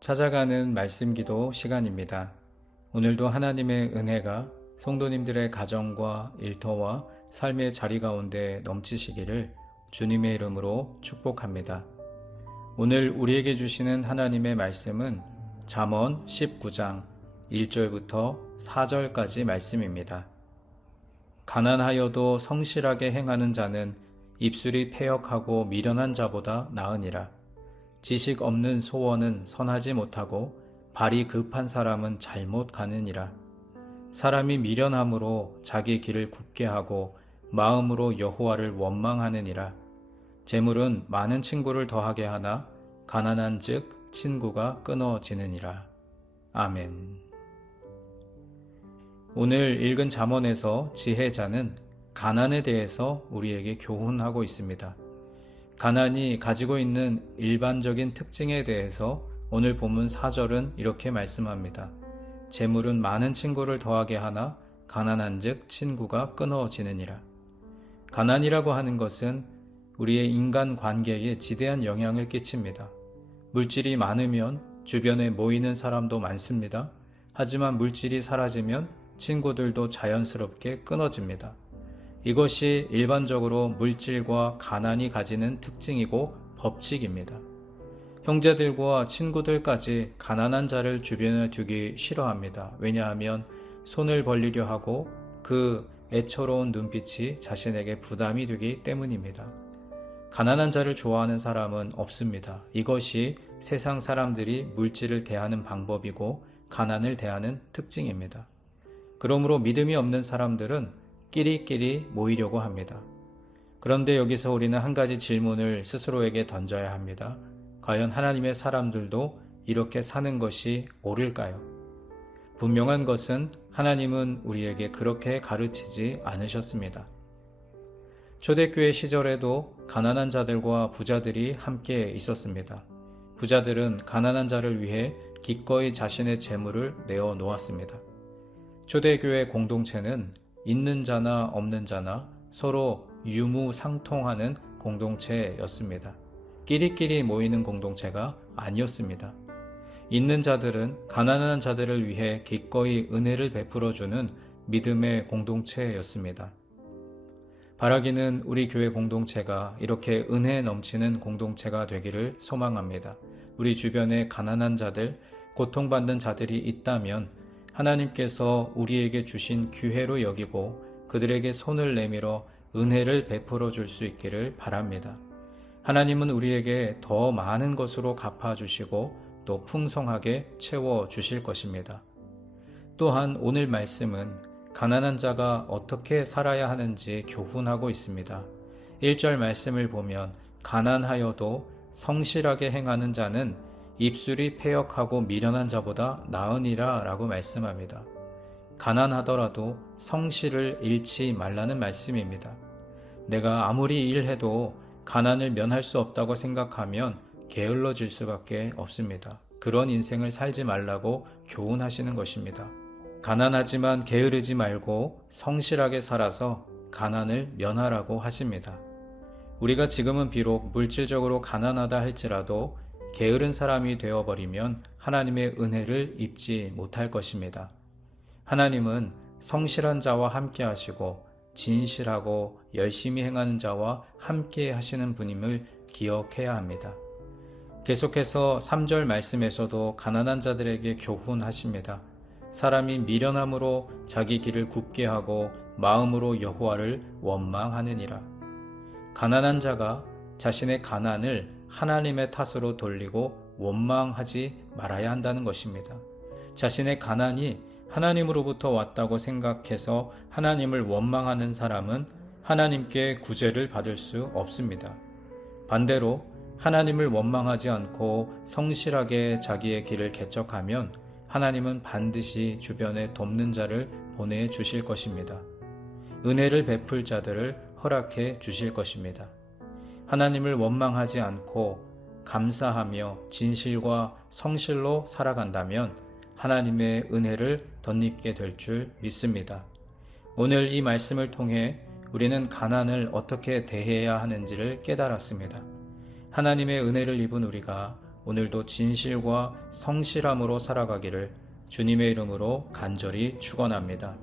찾아가는 말씀 기도 시간입니다. 오늘도 하나님의 은혜가 성도님들의 가정과 일터와 삶의 자리 가운데 넘치시기를 주님의 이름으로 축복합니다. 오늘 우리에게 주시는 하나님의 말씀은 잠언 19장 1절부터 4절까지 말씀입니다. 가난하여도 성실하게 행하는 자는 입술이 패역하고 미련한 자보다 나으니라. 지식 없는 소원은 선하지 못하고 발이 급한 사람은 잘못 가느니라. 사람이 미련함으로 자기 길을 굽게 하고 마음으로 여호와를 원망하느니라. 재물은 많은 친구를 더하게 하나 가난한 즉 친구가 끊어지느니라. 아멘. 오늘 읽은 잠언에서 지혜자는 가난에 대해서 우리에게 교훈하고 있습니다. 가난이 가지고 있는 일반적인 특징에 대해서 오늘 본문 4절은 이렇게 말씀합니다. 재물은 많은 친구를 더하게 하나 가난한 즉 친구가 끊어지느니라. 가난이라고 하는 것은 우리의 인간 관계에 지대한 영향을 끼칩니다. 물질이 많으면 주변에 모이는 사람도 많습니다. 하지만 물질이 사라지면 친구들도 자연스럽게 끊어집니다. 이것이 일반적으로 물질과 가난이 가지는 특징이고 법칙입니다. 형제들과 친구들까지 가난한 자를 주변에 두기 싫어합니다. 왜냐하면 손을 벌리려 하고 그 애처로운 눈빛이 자신에게 부담이 되기 때문입니다. 가난한 자를 좋아하는 사람은 없습니다. 이것이 세상 사람들이 물질을 대하는 방법이고 가난을 대하는 특징입니다. 그러므로 믿음이 없는 사람들은 끼리끼리 모이려고 합니다. 그런데 여기서 우리는 한 가지 질문을 스스로에게 던져야 합니다. 과연 하나님의 사람들도 이렇게 사는 것이 옳을까요? 분명한 것은 하나님은 우리에게 그렇게 가르치지 않으셨습니다. 초대교회 시절에도 가난한 자들과 부자들이 함께 있었습니다. 부자들은 가난한 자를 위해 기꺼이 자신의 재물을 내어 놓았습니다. 초대교회 공동체는 있는 자나 없는 자나 서로 유무상통하는 공동체였습니다. 끼리끼리 모이는 공동체가 아니었습니다. 있는 자들은 가난한 자들을 위해 기꺼이 은혜를 베풀어주는 믿음의 공동체였습니다. 바라기는 우리 교회 공동체가 이렇게 은혜 넘치는 공동체가 되기를 소망합니다. 우리 주변에 가난한 자들, 고통받는 자들이 있다면 하나님께서 우리에게 주신 기회로 여기고 그들에게 손을 내밀어 은혜를 베풀어 줄 수 있기를 바랍니다. 하나님은 우리에게 더 많은 것으로 갚아주시고 또 풍성하게 채워주실 것입니다. 또한 오늘 말씀은 가난한 자가 어떻게 살아야 하는지 교훈하고 있습니다. 1절 말씀을 보면 가난하여도 성실하게 행하는 자는 입술이 패역하고 미련한 자보다 나으니라 라고 말씀합니다. 가난하더라도 성실을 잃지 말라는 말씀입니다. 내가 아무리 일해도 가난을 면할 수 없다고 생각하면 게을러질 수밖에 없습니다. 그런 인생을 살지 말라고 교훈하시는 것입니다. 가난하지만 게으르지 말고 성실하게 살아서 가난을 면하라고 하십니다. 우리가 지금은 비록 물질적으로 가난하다 할지라도 게으른 사람이 되어버리면 하나님의 은혜를 입지 못할 것입니다. 하나님은 성실한 자와 함께 하시고 진실하고 열심히 행하는 자와 함께 하시는 분임을 기억해야 합니다. 계속해서 3절 말씀에서도 가난한 자들에게 교훈하십니다. 사람이 미련함으로 자기 길을 굽게 하고 마음으로 여호와를 원망하느니라. 가난한 자가 자신의 가난을 하나님의 탓으로 돌리고 원망하지 말아야 한다는 것입니다. 자신의 가난이 하나님으로부터 왔다고 생각해서 하나님을 원망하는 사람은 하나님께 구제를 받을 수 없습니다. 반대로 하나님을 원망하지 않고 성실하게 자기의 길을 개척하면 하나님은 반드시 주변에 돕는 자를 보내주실 것입니다. 은혜를 베풀 자들을 허락해 주실 것입니다. 하나님을 원망하지 않고 감사하며 진실과 성실로 살아간다면 하나님의 은혜를 덧입게 될 줄 믿습니다. 오늘 이 말씀을 통해 우리는 가난을 어떻게 대해야 하는지를 깨달았습니다. 하나님의 은혜를 입은 우리가 오늘도 진실과 성실함으로 살아가기를 주님의 이름으로 간절히 축원합니다.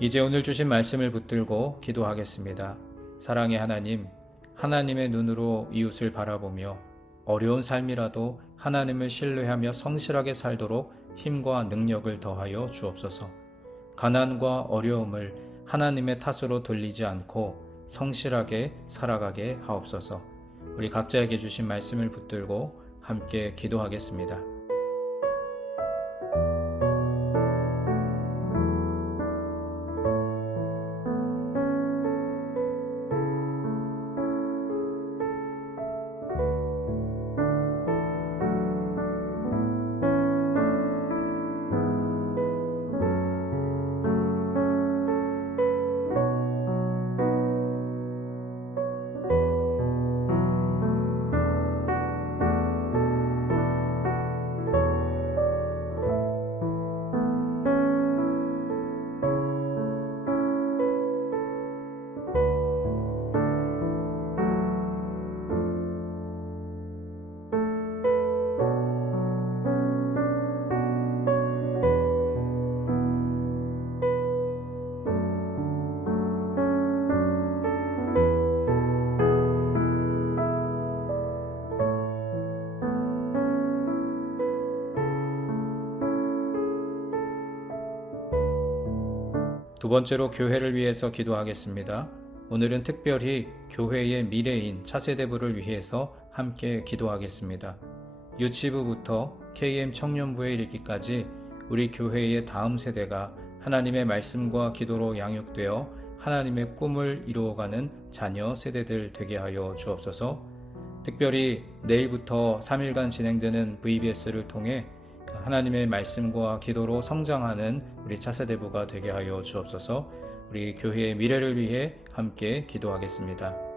이제 오늘 주신 말씀을 붙들고 기도하겠습니다. 사랑의 하나님, 하나님의 눈으로 이웃을 바라보며 어려운 삶이라도 하나님을 신뢰하며 성실하게 살도록 힘과 능력을 더하여 주옵소서. 가난과 어려움을 하나님의 탓으로 돌리지 않고 성실하게 살아가게 하옵소서. 우리 각자에게 주신 말씀을 붙들고 함께 기도하겠습니다. 두 번째로 교회를 위해서 기도하겠습니다. 오늘은 특별히 교회의 미래인 차세대부를 위해서 함께 기도하겠습니다. 유치부부터 KM 청년부에 이르기까지 우리 교회의 다음 세대가 하나님의 말씀과 기도로 양육되어 하나님의 꿈을 이루어가는 자녀 세대들 되게 하여 주옵소서. 특별히 내일부터 3일간 진행되는 VBS를 통해 하나님의 말씀과 기도로 성장하는 우리 차세대부가 되게 하여 주옵소서. 우리 교회의 미래를 위해 함께 기도하겠습니다.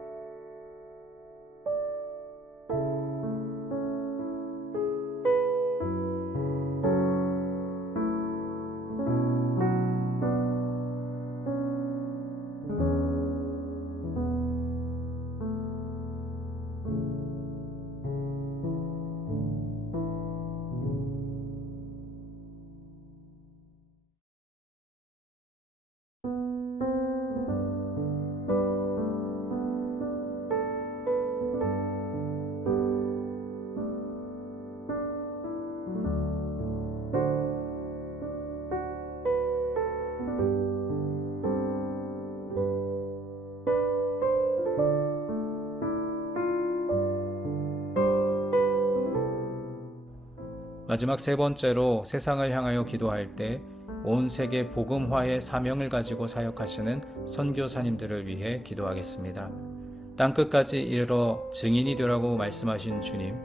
마지막 세 번째로 세상을 향하여 기도할 때 온 세계 복음화의 사명을 가지고 사역하시는 선교사님들을 위해 기도하겠습니다. 땅끝까지 이르러 증인이 되라고 말씀하신 주님,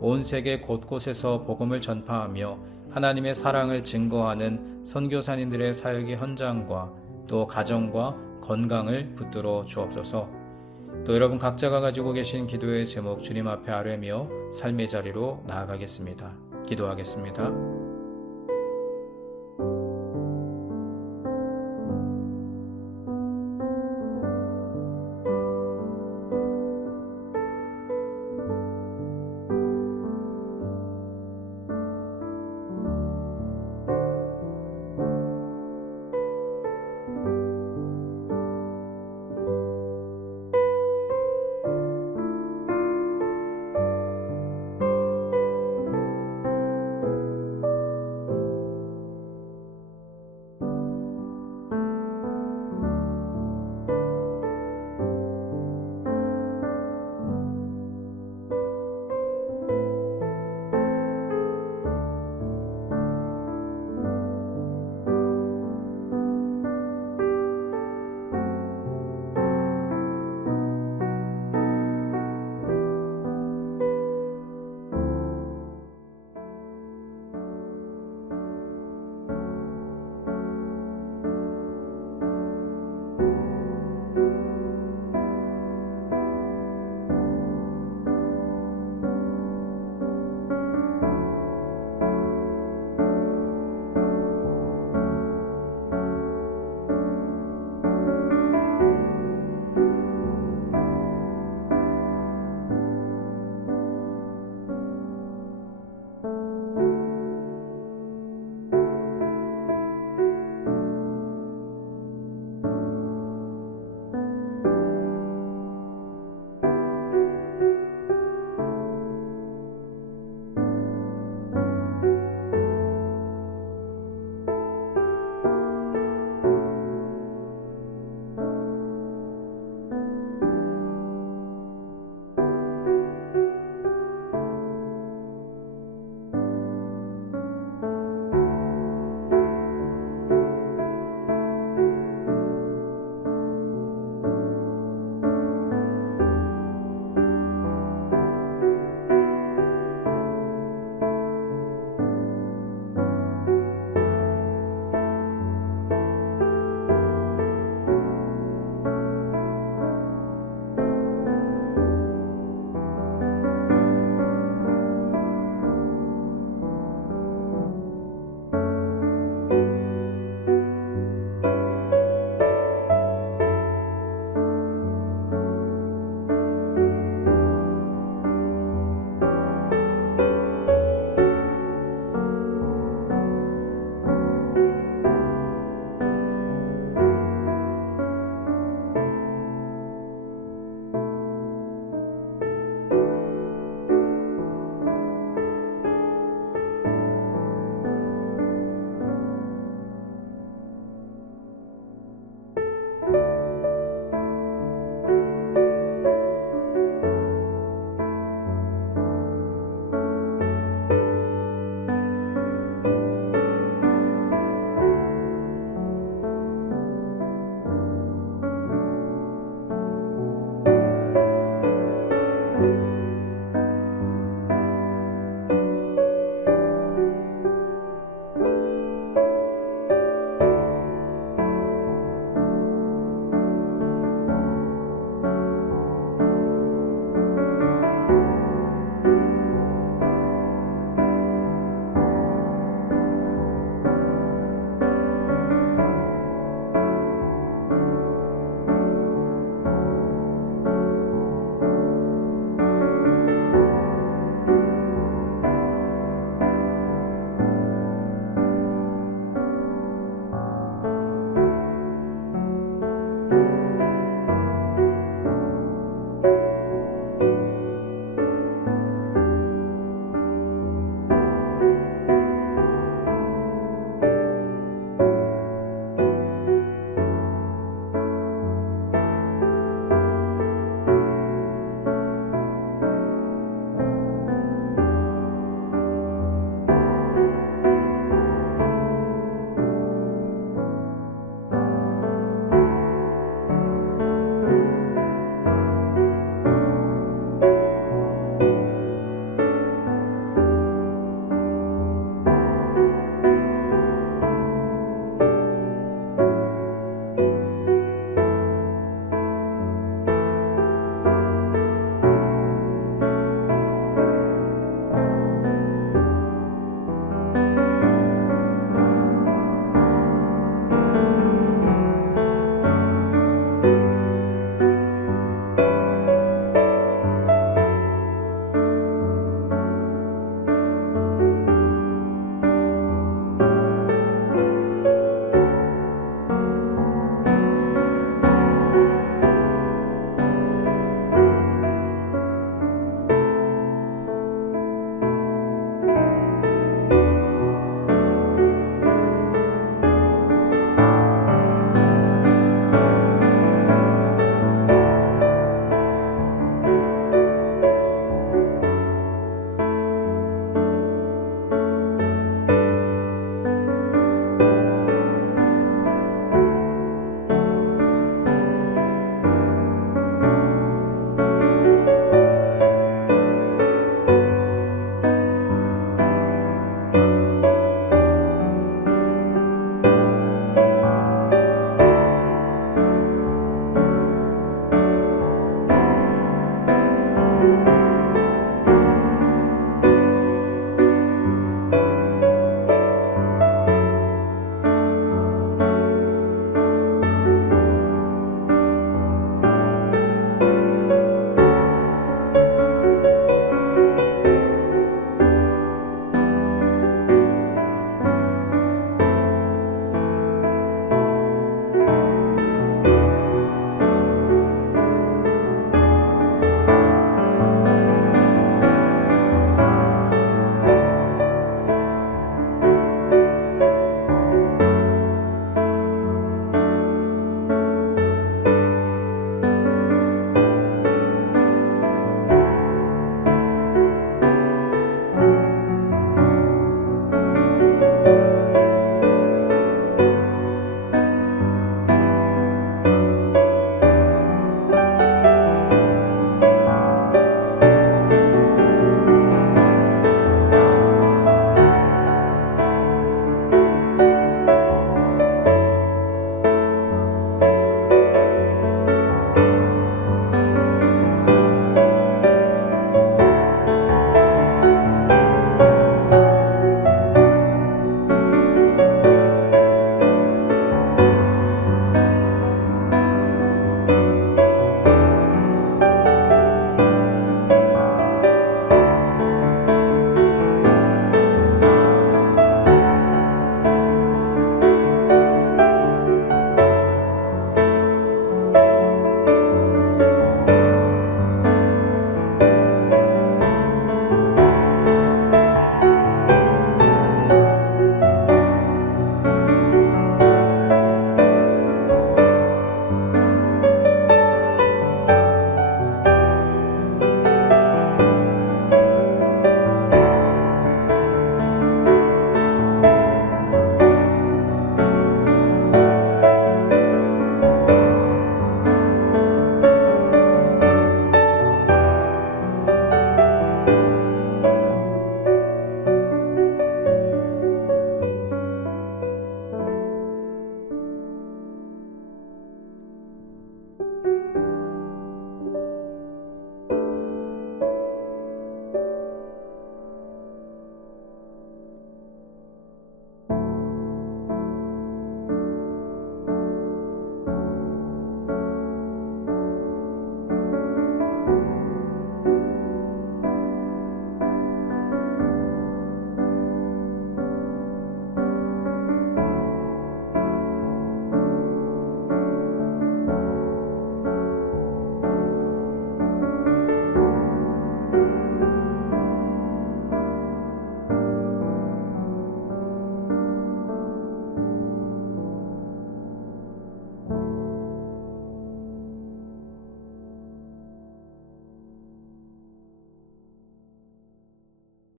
온 세계 곳곳에서 복음을 전파하며 하나님의 사랑을 증거하는 선교사님들의 사역의 현장과 또 가정과 건강을 붙들어 주옵소서. 또 여러분 각자가 가지고 계신 기도의 제목 주님 앞에 아뢰며 삶의 자리로 나아가겠습니다. 기도하겠습니다.